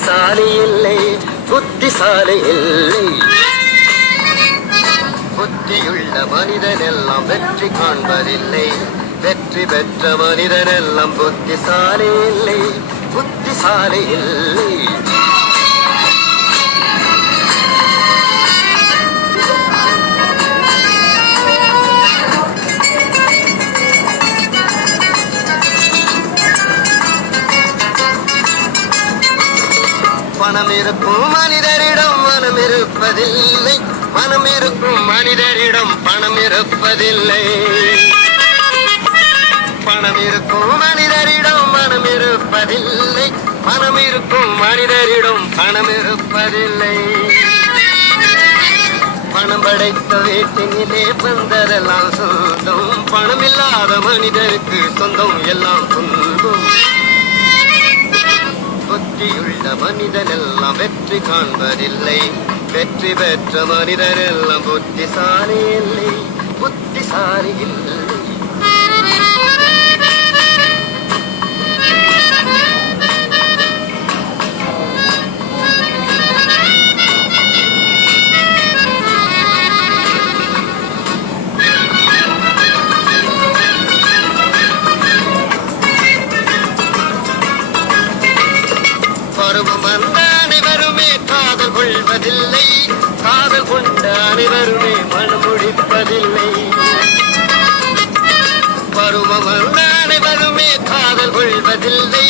புத்திசாலி இல்லை, புத்திசாலி இல்லை. புத்தியுள்ள மனிதனெல்லாம் வெற்றி காண்பதில்லை, வெற்றி பெற்ற மனிதனெல்லாம் புத்திசாலி இல்லை, புத்திசாலி இல்லை. பணம் இருக்கும் மனிதரிடம் மனம் இருப்பதில்லை, மனம் இருக்கும் மனிதரிடம் பணம் இருப்பதில்லை. பணம் இருக்கும் மனிதரிடம் மனம் இருப்பதில்லை, மனம் இருக்கும் மனிதரிடம் பணம் இருப்பதில்லை. பணம் படைத்த வீட்டினிலே வந்ததெல்லாம் சொந்தம், பணம் இல்லாத மனிதருக்கு சொந்தம் எல்லாம் துன்பம். புத்தியுள்ள மனிதனெல்லாம் வெற்றி காண்பதில்லை, வெற்றி பெற்ற மனிதரெல்லாம் புத்திசாலி இல்லை, புத்திசாலி இல்லை. பருவம் வந்த அனைவருமே காதல் கொள்வதில்லை, காதல் கொண்ட அனைவருமே மனம் முடிப்பதில்லை. பருவம் வந்த அனைவருமே காதல் கொள்வதில்லை,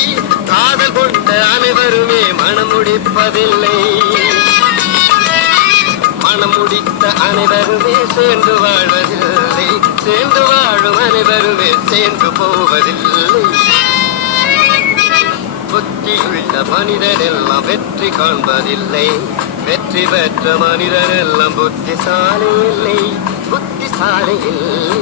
காதல் கொண்ட அனைவருமே மனம் முடிப்பதில்லை. மனம் முடித்த அனைவருமே சேர்ந்து வாழ்வதில்லை, சேர்ந்து வாழும் அனைவருமே சேர்ந்து போவதில்லை. புத்தியுள்ள மனிதனெல்லாம் வெற்றி காண்பதில்லை, வெற்றி பெற்ற மனிதனெல்லாம் புத்திசாலி இல்லை, புத்திசாலி இல்லை.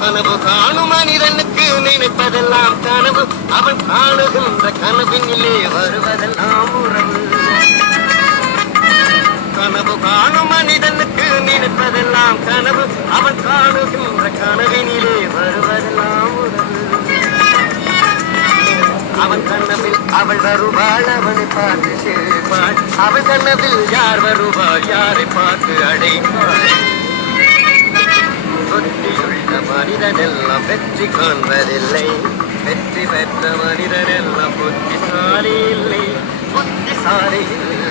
கனவு காணும் மனிதனுக்கு நினைப்பதெல்லாம் கனவு, அவன் காணுகின்ற கனவினிலே வருவதெல்லாம் உறவு. கனவு காணும் மனிதனுக்கு நினைப்பதெல்லாம் கனவு, அவன் காணுகின்ற கனவினிலே வருவதெல்லாம் உறவு. அவன் கனவில் அவள் வருவாள், அவனை பார்த்து சேர்ப்பாள், அவள் கனவில் யார் வருவாள், யாரை பார்த்து அழைப்பாள். புத்தியுள்ள மனிதனெல்லாம் வெற்றி காண்பதில்லை, வெற்றி பெற்ற மனிதனெல்லாம் புத்திசாலி இல்லை, புத்திசாலி இல்லை.